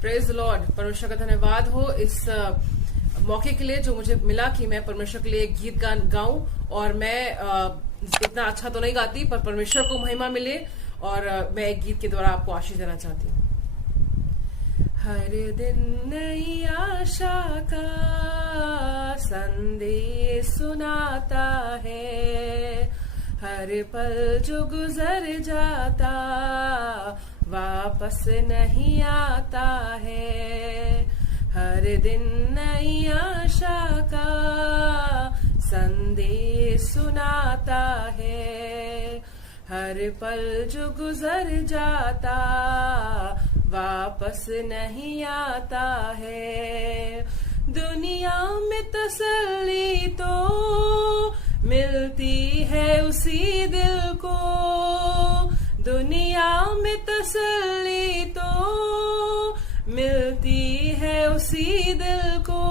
Praise Lord. परमेश्वर का धन्यवाद हो इस मौके के लिए जो मुझे मिला कि मैं परमेश्वर के लिए एक गीत गाऊं। और मैं इतना अच्छा तो नहीं गाती, पर परमेश्वर को महिमा मिले और मैं एक गीत के द्वारा आपको आशीष देना चाहती हूँ। हर दिन नई आशा का संदेश सुनाता है, हर पल जो गुजर जाता वापस नहीं आता है। हर दिन नई आशा का संदेश सुनाता है, हर पल जो गुजर जाता वापस नहीं आता है। दुनिया में तसल्ली तो मिलती है उसी दिल को, दुनिया में तसल्ली तो मिलती है उसी दिल को,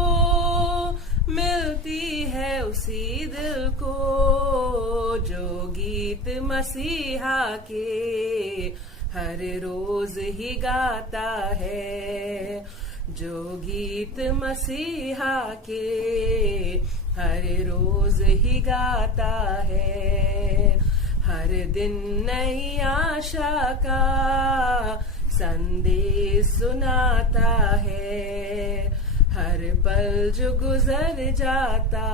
मिलती है उसी दिल को जो गीत मसीहा के हर रोज ही गाता है, जो गीत मसीहा के हर रोज ही गाता है। हर दिन नई आशा का संदेश सुनाता है, हर पल जो गुजर जाता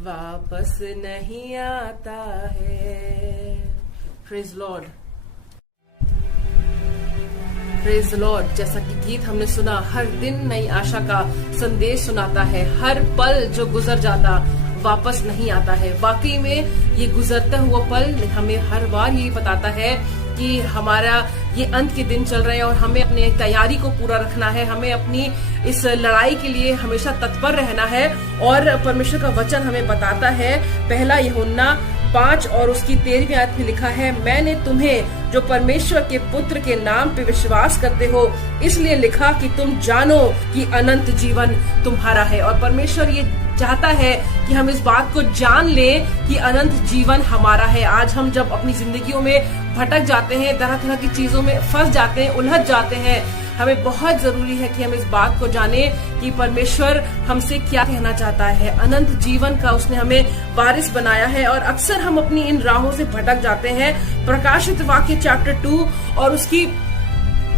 वापस नहीं आता है। Praise Lord, praise Lord. जैसा कि गीत हमने सुना, हर दिन नई आशा का संदेश सुनाता है, हर पल जो गुजर जाता वापस नहीं आता है। वाकई में ये गुजरता हुआ पल हमें हर बार यही बताता है कि हमारा ये अंत के दिन चल रहे हैं और हमें अपनी तैयारी को पूरा रखना है, हमें अपनी इस लड़ाई के लिए हमेशा तत्पर रहना है। और परमेश्वर का वचन हमें बताता है, पहला यूहन्ना 5 और उसकी 13वीं आयत में लिखा है, मैंने तुम्हें जो परमेश्वर के पुत्र के नाम पे विश्वास करते हो इसलिए लिखा कि तुम जानो कि अनंत जीवन तुम्हारा है। और परमेश्वर ये चाहता है कि हम इस बात को जान लें कि अनंत जीवन हमारा है। आज हम जब अपनी जिंदगियों में भटक जाते हैं, तरह तरह की चीजों में फंस जाते हैं, उलझ जाते हैं, हमें बहुत जरूरी है कि हम इस बात को जाने कि परमेश्वर हमसे क्या कहना चाहता है। अनंत जीवन का उसने हमें वारिस बनाया है और अक्सर हम अपनी इन राहों से भटक जाते हैं। प्रकाशित वाक्य चैप्टर 2 और उसकी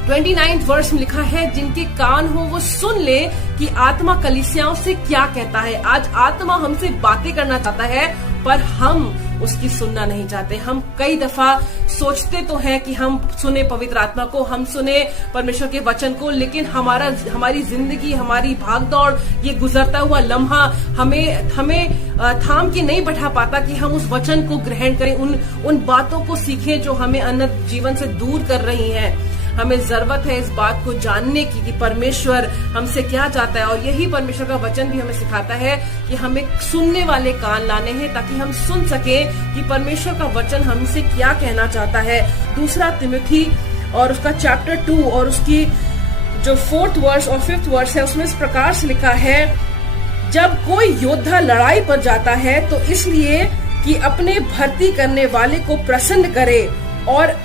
29 वर्ष में लिखा है, जिनके कान हो वो सुन ले कि आत्मा कलीसियाओं से क्या कहता है। आज आत्मा हमसे बातें करना चाहता है पर हम उसकी सुनना नहीं चाहते। हम कई दफा सोचते तो हैं कि हम सुने पवित्र आत्मा को, हम सुने परमेश्वर के वचन को, लेकिन हमारी जिंदगी, हमारी भागदौड़, ये गुजरता हुआ लम्हा हमें थाम के नहीं बैठा पाता कि हम उस वचन को ग्रहण करें, उन बातों को सीखें जो हमें अनंत जीवन से दूर कर रही हैं। हमें जरूरत है इस बात को जानने की कि परमेश्वर हमसे क्या चाहता है। और यही परमेश्वर का वचन भी हमें सिखाता है कि हमें सुनने वाले कान लाने हैं ताकि हम सुन सके कि परमेश्वर का वचन हमसे क्या कहना चाहता है। दूसरा तिमोथी और उसका चैप्टर 2 और उसकी जो 4th वर्स और 5th वर्स है उसमें इस प्रकार से लिखा है, जब कोई योद्धा लड़ाई पर जाता है तो इसलिए कि अपने भर्ती करने वाले को प्रसन्न करे और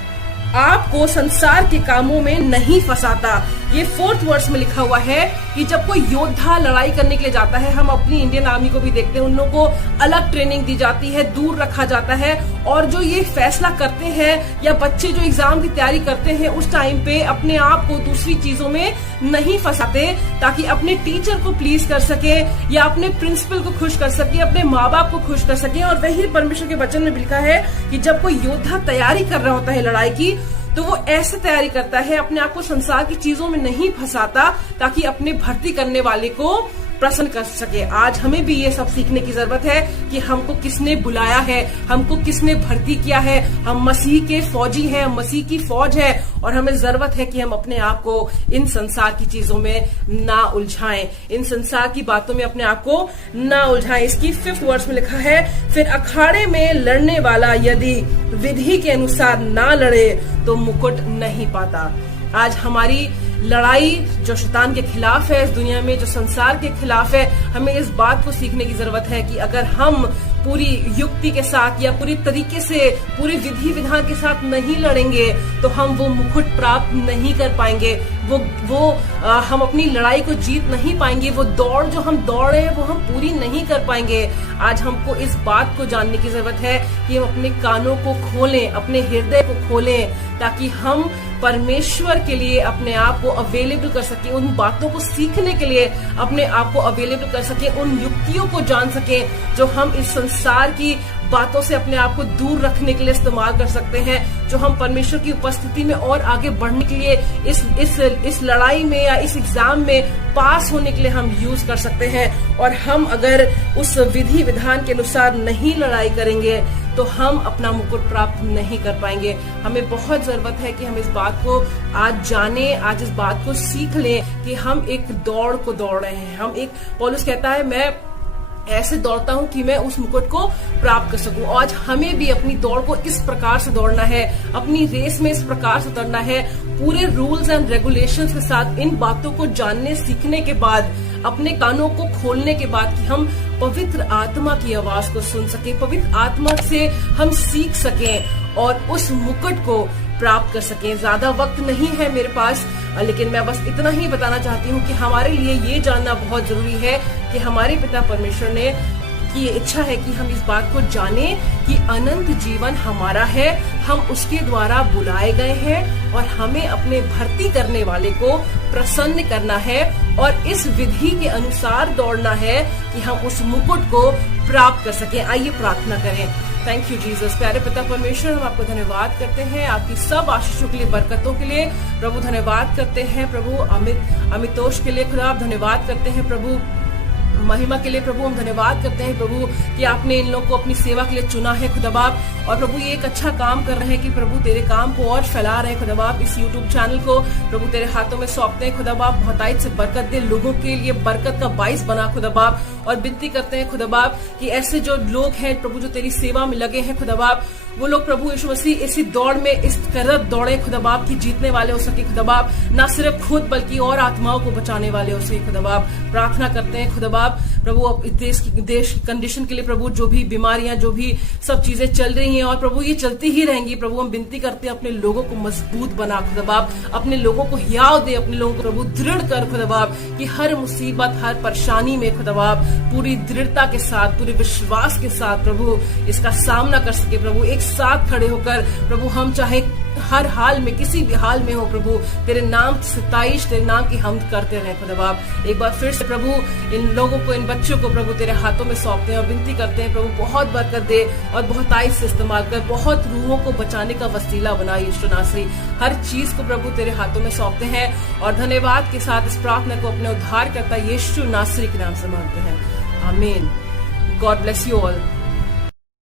आपको संसार के कामों में नहीं फंसाता। ये 4th वर्स में लिखा हुआ है कि जब कोई योद्धा लड़ाई करने के लिए जाता है, हम अपनी इंडियन आर्मी को भी देखते हैं, उन लोगों को अलग ट्रेनिंग दी जाती है, दूर रखा जाता है। और जो ये फैसला करते हैं या बच्चे जो एग्जाम की तैयारी करते हैं उस टाइम पे अपने आप को दूसरी चीजों में नहीं फंसाते ताकि अपने टीचर को प्लीज कर सके या अपने प्रिंसिपल को खुश कर सके, अपने माँ बाप को खुश कर सके। और वही परमेश्वर के वचन में लिखा है कि जब कोई योद्धा तैयारी कर रहा होता है लड़ाई की, तो वो ऐसे तैयारी करता है, अपने आप को संसार की चीजों में नहीं फंसाता ताकि अपने भर्ती करने वाले को प्रसन्न कर सके। आज हमें भी ये सब सीखने की जरूरत है कि हमको किसने बुलाया है, हमको किसने भर्ती किया है। हम मसीह के फौजी हैं, मसीह की फौज है और हमें जरूरत है कि हम अपने आप को इन संसार की चीजों में ना उलझाएं, इन संसार की बातों में अपने आप को ना उलझाएं। इसकी 5th वर्स में लिखा है, फिर अखाड़े में लड़ने वाला यदि विधि के अनुसार ना लड़े तो मुकुट नहीं पाता। आज हमारी लड़ाई जो शैतान के खिलाफ है इस दुनिया में, जो संसार के खिलाफ है, हमें इस बात को सीखने की जरूरत है कि अगर हम पूरी युक्ति के साथ या पूरी तरीके से पूरी विधि विधान के साथ नहीं लड़ेंगे तो हम वो मुकुट प्राप्त नहीं कर पाएंगे, हम अपनी लड़ाई को जीत नहीं पाएंगे, वो दौड़ जो हम दौड़ रहे हैं वो हम पूरी नहीं कर पाएंगे। आज हमको इस बात को जानने की जरूरत है कि हम अपने कानों को खोलें, अपने हृदय को खोलें, ताकि हम परमेश्वर के लिए अपने आप को अवेलेबल कर सके, उन बातों को सीखने के लिए अपने आप को अवेलेबल कर सके, उन युक्तियों को जान सके जो हम इस संसार की बातों से अपने आप को दूर रखने के लिए इस्तेमाल कर सकते हैं, जो हम परमेश्वर की उपस्थिति में और आगे बढ़ने के लिए इस लड़ाई में या इस एग्जाम में पास होने के लिए हम यूज कर सकते हैं। और हम अगर उस विधि विधान के अनुसार नहीं लड़ाई करेंगे तो हम अपना मुकुट प्राप्त नहीं कर पाएंगे। हमें बहुत जरूरत है कि हम इस बात को आज जाने, आज इस बात को सीख लें कि हम एक दौड़ को दौड़ रहे हैं। पौलुस कहता है मैं ऐसे दौड़ता हूं कि मैं उस मुकुट को प्राप्त कर सकूं। आज हमें भी अपनी दौड़ को इस प्रकार से दौड़ना है, अपनी रेस में इस प्रकार से दौड़ना है, पूरे रूल्स एंड रेगुलेशंस के साथ, इन बातों को जानने सीखने के बाद, अपने कानों को खोलने के बाद कि हम पवित्र आत्मा की आवाज को सुन सके, पवित्र आत्मा से हम सीख सकें और उस मुकुट को प्राप्त कर सकें। ज्यादा वक्त नहीं है मेरे पास, लेकिन मैं बस इतना ही बताना चाहती हूँ कि हमारे लिए ये जानना बहुत जरूरी है कि हमारे पिता परमेश्वर ने की ये इच्छा है कि हम इस बात को जाने कि अनंत जीवन हमारा है, हम उसके द्वारा बुलाए गए हैं और हमें अपने भर्ती करने वाले को प्रसन्न करना है और इस विधि के अनुसार दौड़ना है कि हम उस मुकुट को प्राप्त कर सकें। आइए प्रार्थना करें। Thank you Jesus. प्यारे पिता परमेश्वर, हम आपको धन्यवाद करते हैं आपकी सब आशीषों के लिए, बरकतों के लिए। प्रभु धन्यवाद करते हैं प्रभु अमितोष के लिए, खुदा आप धन्यवाद करते हैं प्रभु महिमा के लिए। प्रभु हम धन्यवाद करते हैं प्रभु कि आपने इन लोगों को अपनी सेवा के लिए चुना है खुदा बाप, और प्रभु ये एक अच्छा काम कर रहे हैं कि प्रभु तेरे काम को और फैला रहे हैं खुदा बाप। इस यूट्यूब चैनल को प्रभु तेरे हाथों में सौंपते हैं खुदा बाप, बहुतायत से बरकत दे, लोगों के लिए बरकत का बाइस बना खुदा बाप। और विनती करते हैं खुदा बाप कि ऐसे जो लोग हैं प्रभु जो तेरी सेवा में लगे हैं खुदा बाप, वो लोग प्रभु यीशु मसीह इसी दौड़ में इस कदर दौड़े खुदा बाप की जीतने वाले हो सके खुदा बाप, ना सिर्फ खुद बल्कि और आत्माओं को बचाने वाले हो सके खुदा बाप। प्रार्थना करते हैं खुदा बाप प्रभु अब देश की कंडीशन के लिए प्रभु, जो भी बीमारियां, जो भी सब चीजें चल रही हैं और प्रभु ये चलती ही रहेंगी प्रभु, हम विनती करते हैं अपने लोगों को मजबूत बना खुदा बाप, अपने लोगों को हियाव दे, अपने लोगों को प्रभु दृढ़ कर खुदा बाप कि हर मुसीबत हर परेशानी में खुदा बाप पूरी दृढ़ता के साथ, पूरे विश्वास के साथ प्रभु इसका सामना कर सके प्रभु। एक साथ खड़े होकर प्रभु हम चाहे हर हाल में, किसी भी हाल में हो प्रभु, तेरे नाम सताइश तेरे नाम की हम करते रहे खुदा बाप। एक बार फिर से प्रभु इन लोगों को, इन बच्चों को प्रभु तेरे हाथों में सौंपते हैं और विनती करते हैं प्रभु बहुत बरकत दे और बहुतायत से इस्तेमाल कर, बहुत रूहों को बचाने का वसीला बना यीशु नासरी। हर चीज को प्रभु तेरे हाथों में सौंपते हैं और धन्यवाद के साथ इस प्रार्थना को अपने उद्धार करता यीशु नासरी के नाम से मांगते हैं, आमीन। God bless you all.